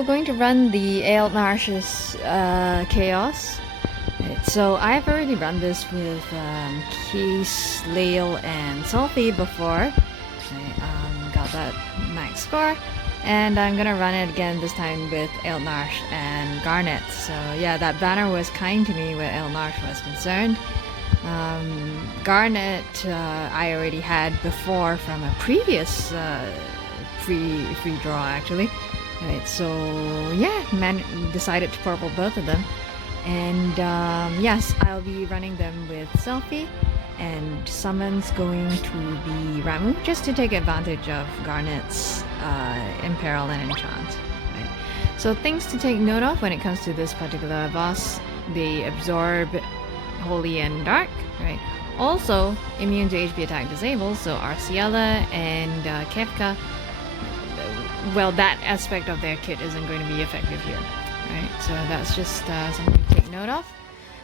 so going to run the Eald'narche's Chaos. Right, so I've already run this with Keys, Lale, and Selphie before. Got that max score. And I'm gonna run it again this time with Eald'narche and Garnet. So yeah, that banner was kind to me where Eald'narche was concerned. Garnet I already had before from a previous free draw actually. Right, so yeah, decided to purple both of them. And yes, I'll be running them with Selphie, and summons going to be Ramu, just to take advantage of Garnet's Imperil and Enchant. Right? So things to take note of when it comes to this particular boss: they absorb Holy and Dark, right? Also, immune to HP attack disabled, so Arciella and Kefka, well, that aspect of their kit isn't going to be effective here. Right, so that's just something to take note of.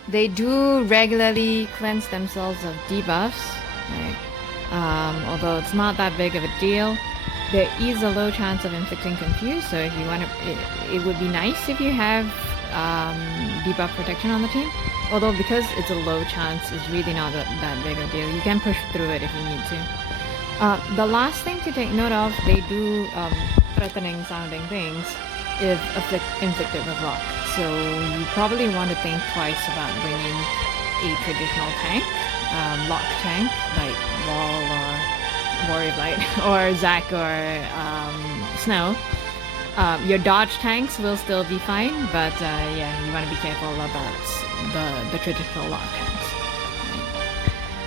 They do regularly cleanse themselves of debuffs, right? Although it's not that big of a deal. There is a low chance of inflicting confuse, so if you want to, it would be nice if you have debuff protection on the team. Although because it's a low chance, it's really not that big a deal. You can push through it if you need to. The last thing to take note of, they do threatening sounding things if inflicted with lock. So you probably want to think twice about bringing a traditional tank, lock tank, like Wall or Warrior Blight, or Zac or Snow. Your dodge tanks will still be fine, but yeah, you want to be careful about the traditional lock tanks.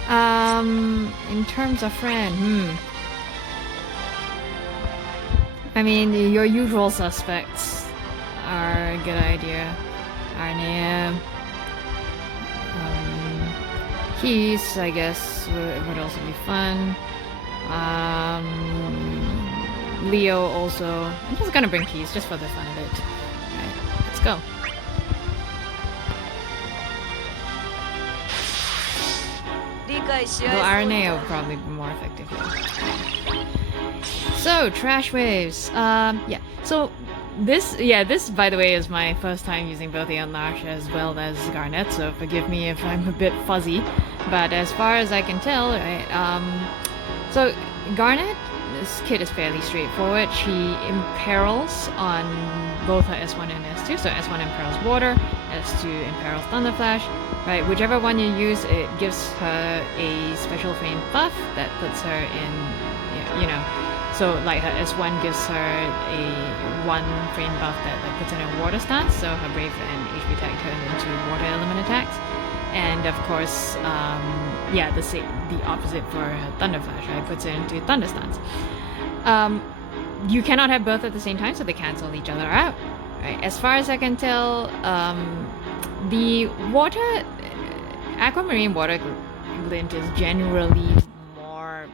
Right? In terms of friend, I mean, your usual suspects are a good idea. Arnea, Keys, I guess, would also be fun. Leo also. I'm just gonna bring Keys just for the fun of it. Alright, let's go. Well, Arnea would probably be more effective here. So, Trash Waves. Yeah. So, this, by the way, is my first time using both Eald'narche as well as Garnet, so forgive me if I'm a bit fuzzy. But as far as I can tell, right, so Garnet's kit is fairly straightforward. She imperils on both her S1 and S2, so S1 imperils Water, S2 imperils Thunderflash, right? Whichever one you use, it gives her a special frame buff that puts her in, you know, so like her S1 gives her a 1 frame buff that puts her in a water stance, so her Brave and HP attack turn into water element attacks. And of course, yeah, the opposite for her Thunderflash, right? Puts her into Thunder stance. You cannot have both at the same time, so they cancel each other out. Right? As far as I can tell, the water, Aquamarine Water Glint is generally more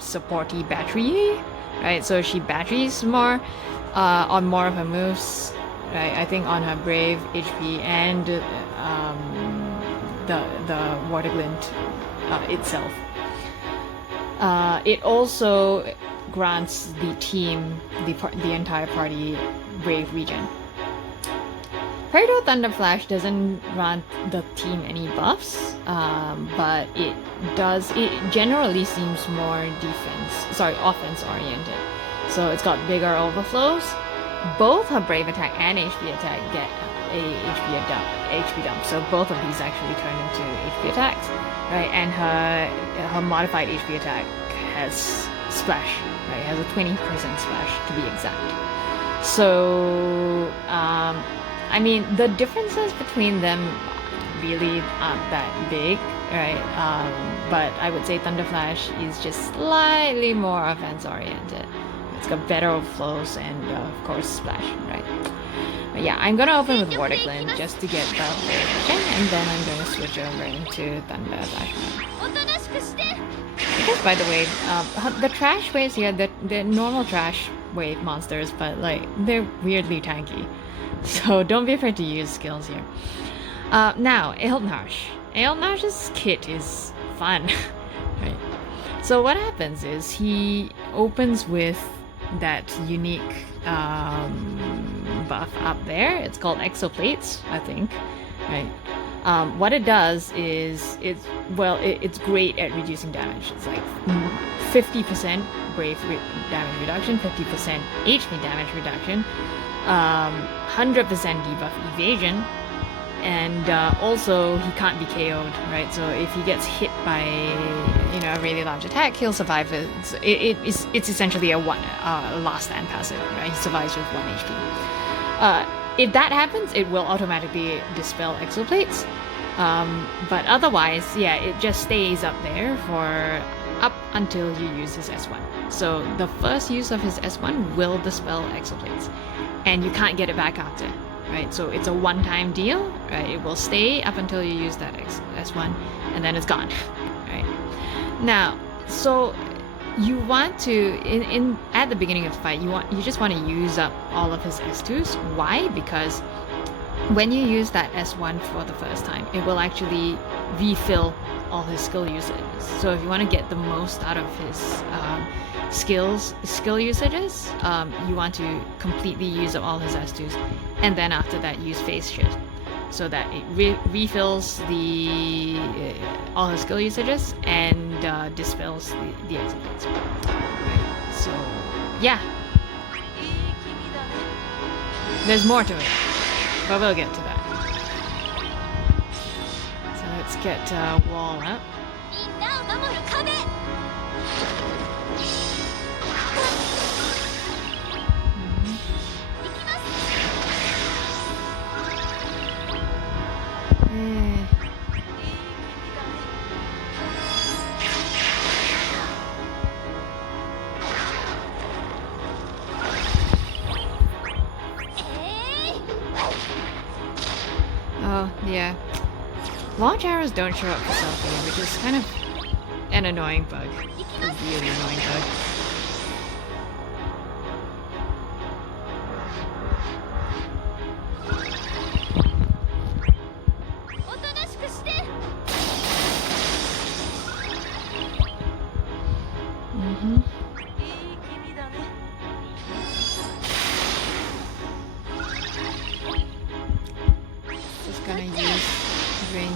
supporty battery, right? So she batteries more on more of her moves, right? I think on her Brave, HP, and the Water Glint itself. It also grants the team, the entire party, Brave regen. Predator Thunderflash doesn't grant the team any buffs, but it generally seems more offense oriented. So it's got bigger overflows. Both her Brave attack and HP attack get a HP dump. So both of these actually turn into HP attacks, right? And her modified HP attack has splash, right? It has a 20% splash to be exact. So I mean, the differences between them really aren't that big, right? But I would say Thunderflash is just slightly more offense-oriented. It's got better overflows and, of course, Splash, right? But yeah, I'm gonna open with Water Glint just to get the variation, and then I'm gonna switch over into Thunderflash mode. Because, by the way, the Trash Waves here, they're normal Trash Wave monsters, but, like, they're weirdly tanky. So don't be afraid to use skills here. Now, Eald'narche. Eald'narche's kit is fun, right? So what happens is he opens with that unique buff up there. It's called exoplates, I think, right? What it does is it's great at reducing damage. It's like 50% damage reduction, 50% HP damage reduction, 100% debuff evasion, and also he can't be KO'd, right? So if he gets hit by a really large attack, he'll survive. It's essentially a last stand passive, right? He survives with 1 HP. If that happens, it will automatically dispel exoplates. But otherwise, yeah, it just stays up there for up until you use his S1. So the first use of his S1 will dispel exoplates, and you can't get it back after, right? So it's a one-time deal, right? It will stay up until you use that S1, and then it's gone, right? Now, so you want to at the beginning of the fight, you just want to use up all of his S2s. Why? Because when you use that S1 for the first time, it will actually refill all his skill usages. So if you want to get the most out of his skill usages, you want to completely use up all his S2s, and then after that use phase shift, so that it refills all his skill usages and dispels the exoplates. Right. So yeah, there's more to it, but we'll get to that. So let's get wall up. Oh, yeah. Launch arrows don't show up for Selphie, which is kind of an annoying bug. A really annoying bug.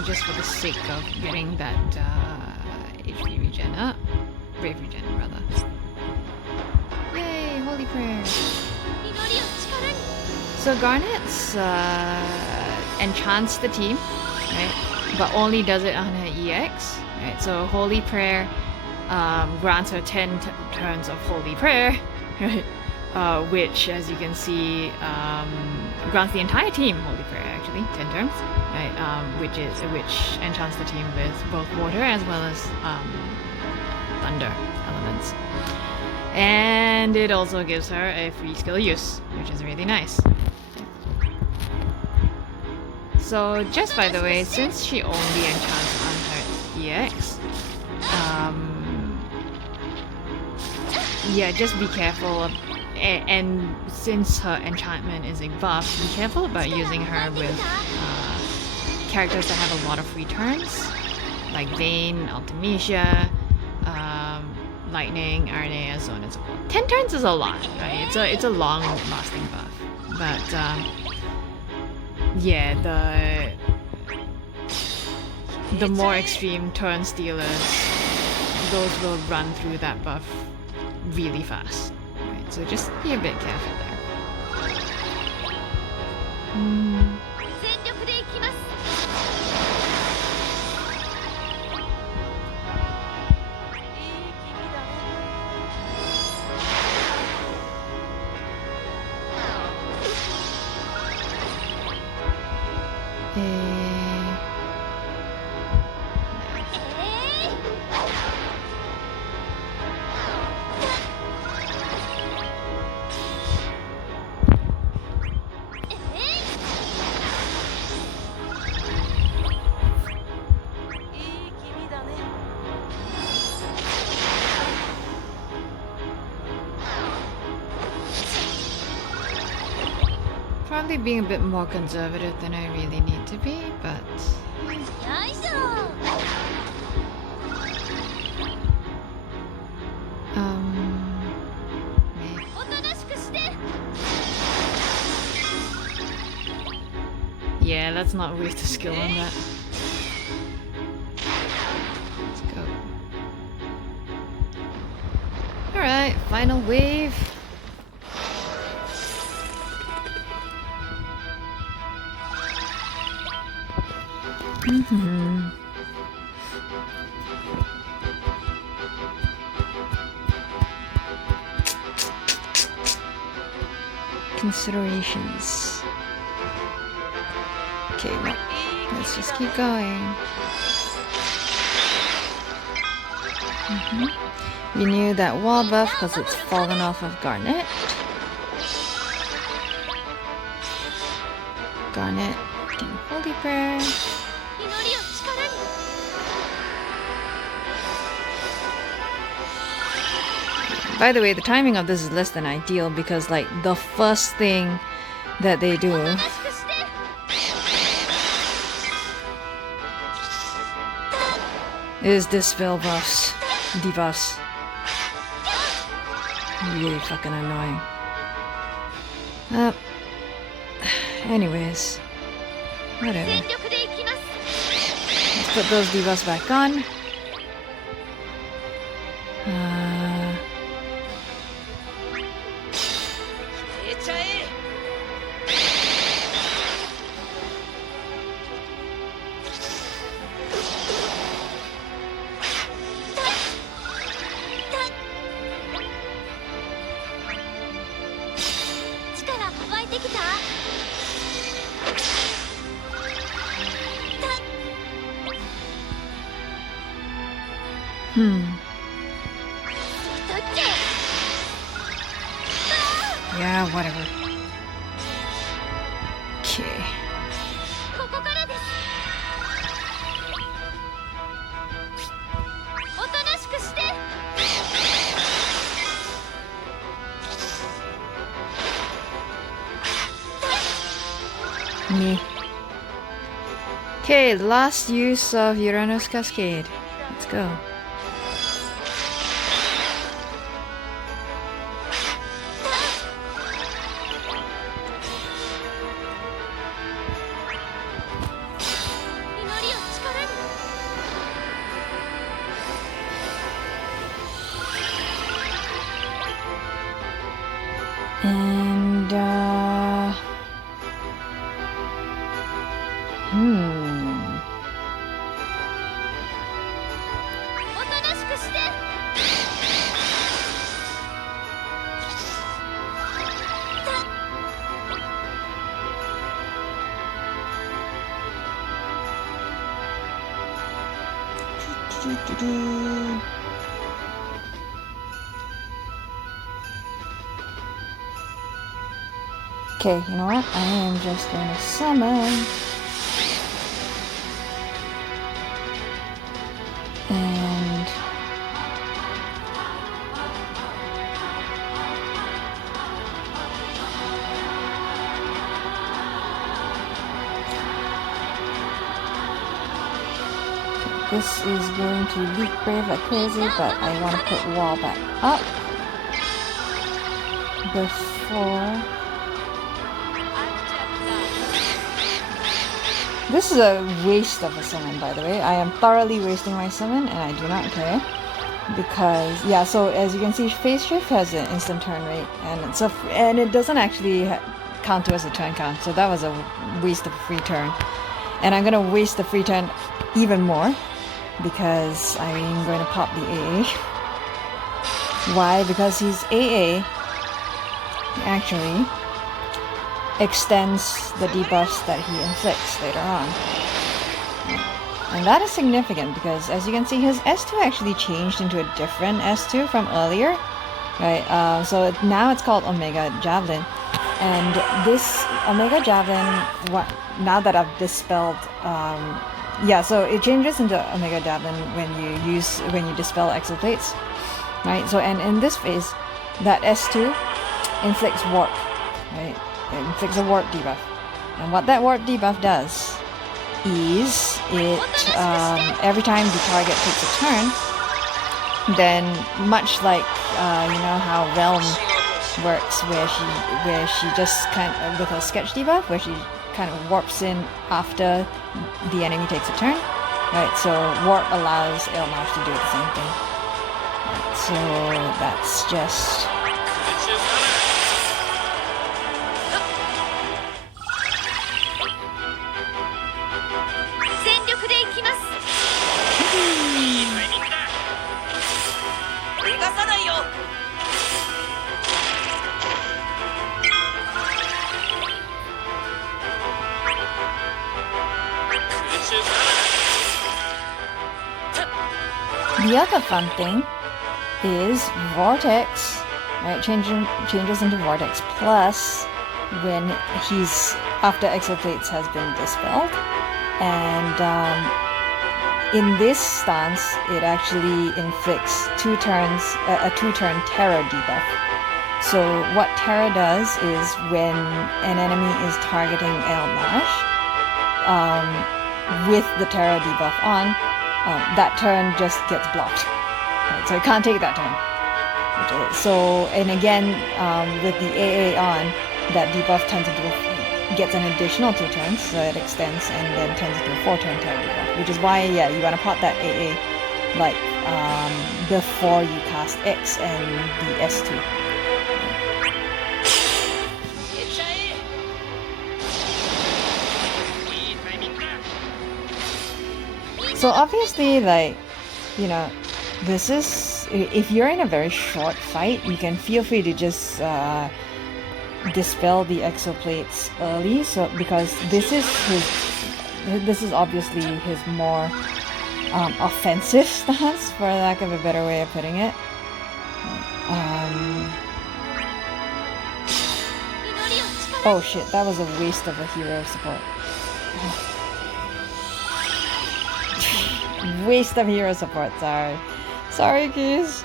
Just for the sake of getting that HP regen up. Brave regen, rather. Yay! Holy prayer! So Garnet's enchants the team, right? But only does it on her EX, right? So Holy Prayer grants her 10 turns of Holy Prayer, right? Which, as you can see, grants the entire team Holy Prayer, actually, 10 turns, right? Which enchants the team with both water as well as thunder elements. And it also gives her a free skill use, which is really nice. So, just by the way, since she only enchants on her EX, yeah, just be careful. And since her enchantment is a buff, be careful about using her with characters that have a lot of returns, like Vayne, Ultimecia, Lightning, RNA, so on and so forth. 10 turns is a lot, right? It's a long-lasting buff, but yeah, the more extreme turn stealers, those will run through that buff really fast. So just be a bit careful there. Probably being a bit more conservative than I really need to be, but Yeah, let's not waste a skill on that. Let's go. Alright, final wave. Considerations. Okay, no. Let's just keep going. You knew that wall buff because it's fallen off of Garnet. Garnet getting Holy Prayer. By the way, the timing of this is less than ideal because, like, the first thing that they do is dispel buffs, debuffs. Really fucking annoying. Anyways, whatever. Let's put those debuffs back on. Yeah, whatever. Okay. Me. Okay, last use of Uranus Cascade. Let's go. And, okay, you know what? I am just going to summon. And this is going to leak brave like crazy, but I want to put wall back up before. This is a waste of a summon, by the way. I am thoroughly wasting my summon, and I do not care. Because, yeah, so as you can see, Phase Shift has an instant turn rate, and it doesn't actually count as a turn count, so that was a waste of a free turn. And I'm gonna waste the free turn even more, because I'm going to pop the AA. Why? Because he's AA, actually extends the debuffs that he inflicts later on. And that is significant because, as you can see, his S2 actually changed into a different S2 from earlier. Right, so now it's called Omega Javelin. And this Omega Javelin, now that I've dispelled, yeah, so it changes into Omega Javelin when you dispel exoplates. Right, so, and in this phase, that S2 inflicts warp, right? It inflicts a warp debuff. And what that warp debuff does is it, every time the target takes a turn, then much like, you know how Realm works, where she just kind of, with her sketch debuff, where she kind of warps in after the enemy takes a turn. Right, so warp allows Eald'narche to do the same thing. Right, so that's just... The other fun thing is Vortex, right? Changes into Vortex plus when he's after Exoplates has been dispelled, and in this stance, it actually inflicts a 2-turn terror debuff. So what terror does is when an enemy is targeting Eald'narche with the terror debuff on, that turn just gets blocked. Right, so it can't take that turn. So, and again, with the AA on, that debuff gets an additional 2 turns, so it extends and then turns into a 4-turn terror debuff. Which is why, yeah, you want to pot that AA like before you cast X and the S2. So obviously, like, you know, this is, if you're in a very short fight, you can feel free to just dispel the Exoplates early, so because this is obviously his more offensive stance, for lack of a better way of putting it. Oh shit, that was a waste of a hero support. Waste of hero support, sorry. Sorry, geez.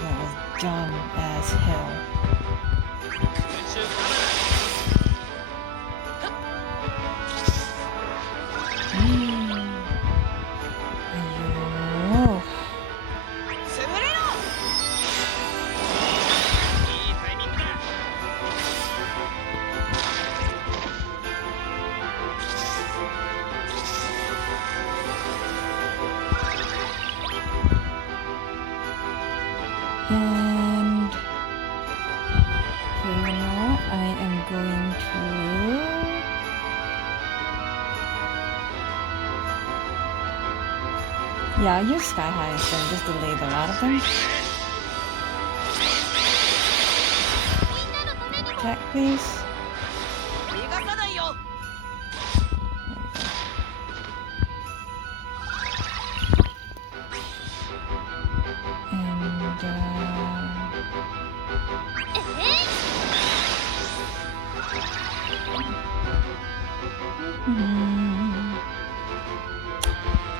That was dumb as hell. And okay, now I am going to I'll use Sky High instead, just delay the lot of them. Attack, please.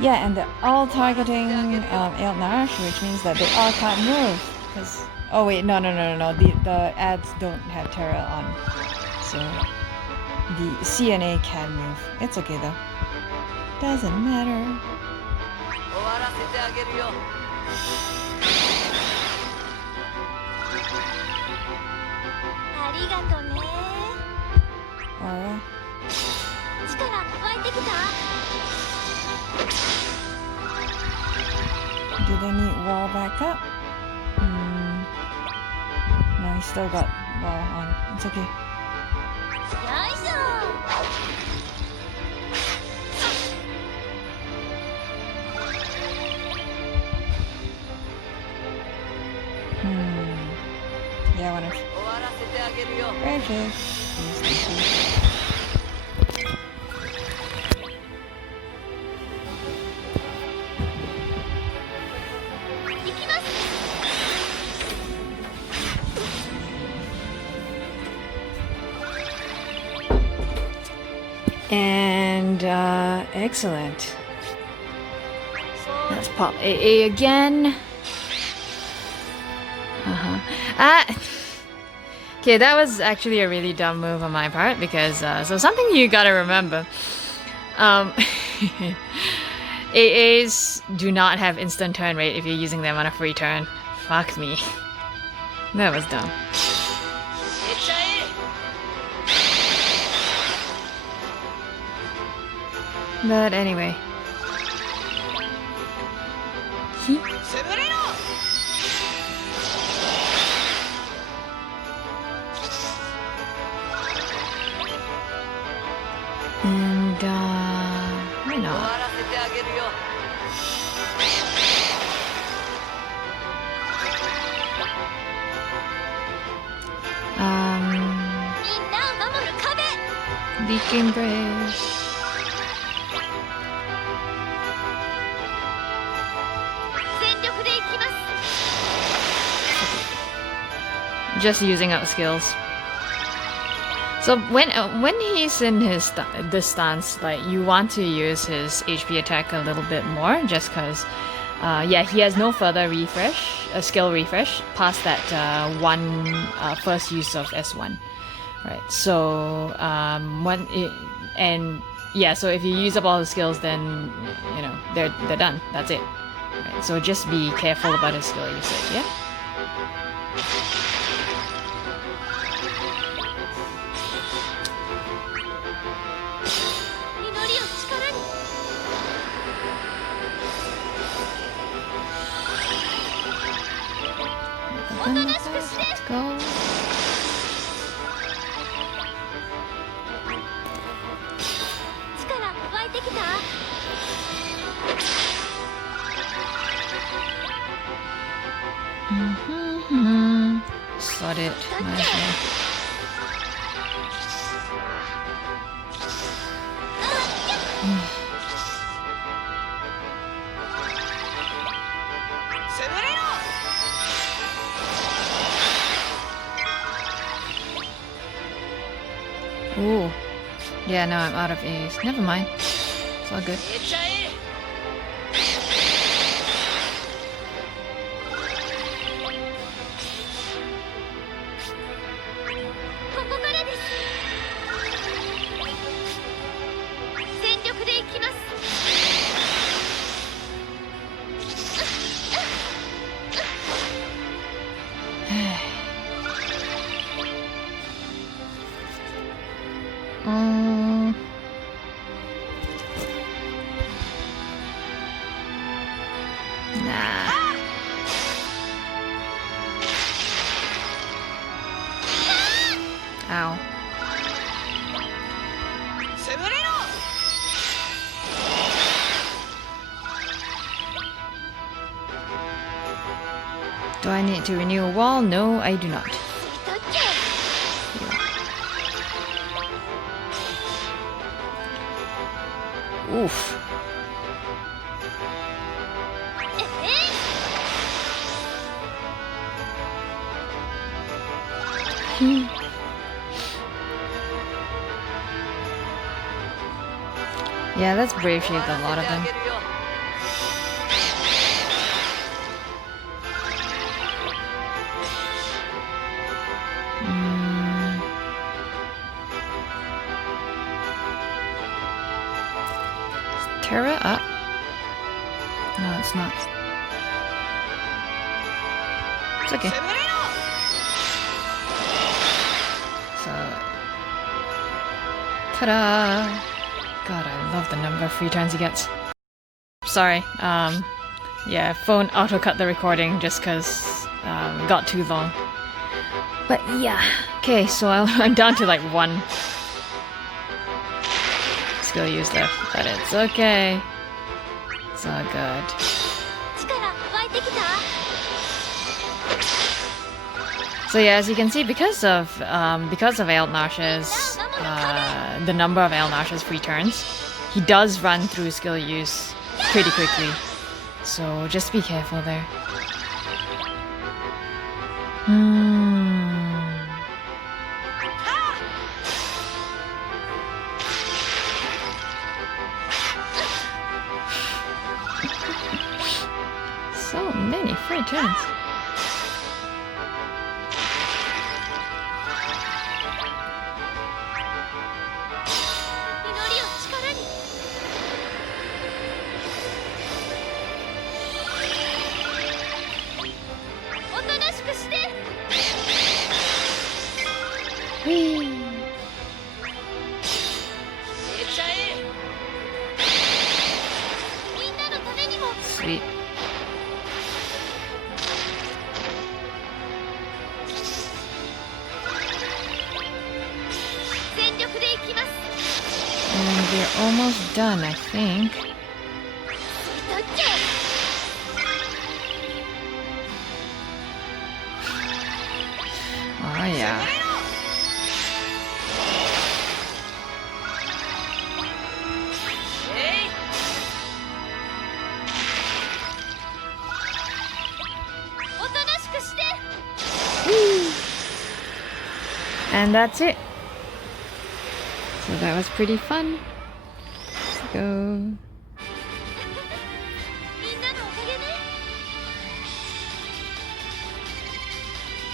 Yeah, and they're all targeting Eald'narche, which means that they all can't move. Cause oh wait, no. The ads don't have terror on, so the CNA can move. It's okay though. Doesn't matter. Aura. Do they need wall back up? No, he's still got wall on. It's okay. Yeah, I wanna... Precious. And excellent. Let's pop AA again. Okay, that was actually a really dumb move on my part because so something you gotta remember. AAs do not have instant turn rate if you're using them on a free turn. Fuck me. That was dumb. But anyway. And why not? Beacon Bridge. Just using up skills. So when he's in his this stance, like you want to use his HP attack a little bit more, just because, yeah, he has no further refresh, skill refresh past that first use of S1, right? So so if you use up all the skills, then you know they're done. That's it. Right? So just be careful about his skill usage. Yeah. Let's go. Sod it. Nice one. Ooh. Yeah, no, I'm out of A's. Never mind. It's all good. Ow. Do I need to renew a wall? No, I do not. Oof. Yeah, that's brave shaped, a lot of them. Terra up? No, it's not. It's okay. So, ta-da! God, I love the number of free turns he gets. Sorry, yeah, phone auto-cut the recording just cause it got too long. But yeah, okay, so I'm down to like one skill use left, but it's okay. It's all good. So yeah, as you can see, because of Eald'narche's the number of Eald'narche's free turns, he does run through skill use pretty quickly. So just be careful there. So many free turns. almost done, I think. Oh yeah. And that's it. So that was pretty fun. Let's go.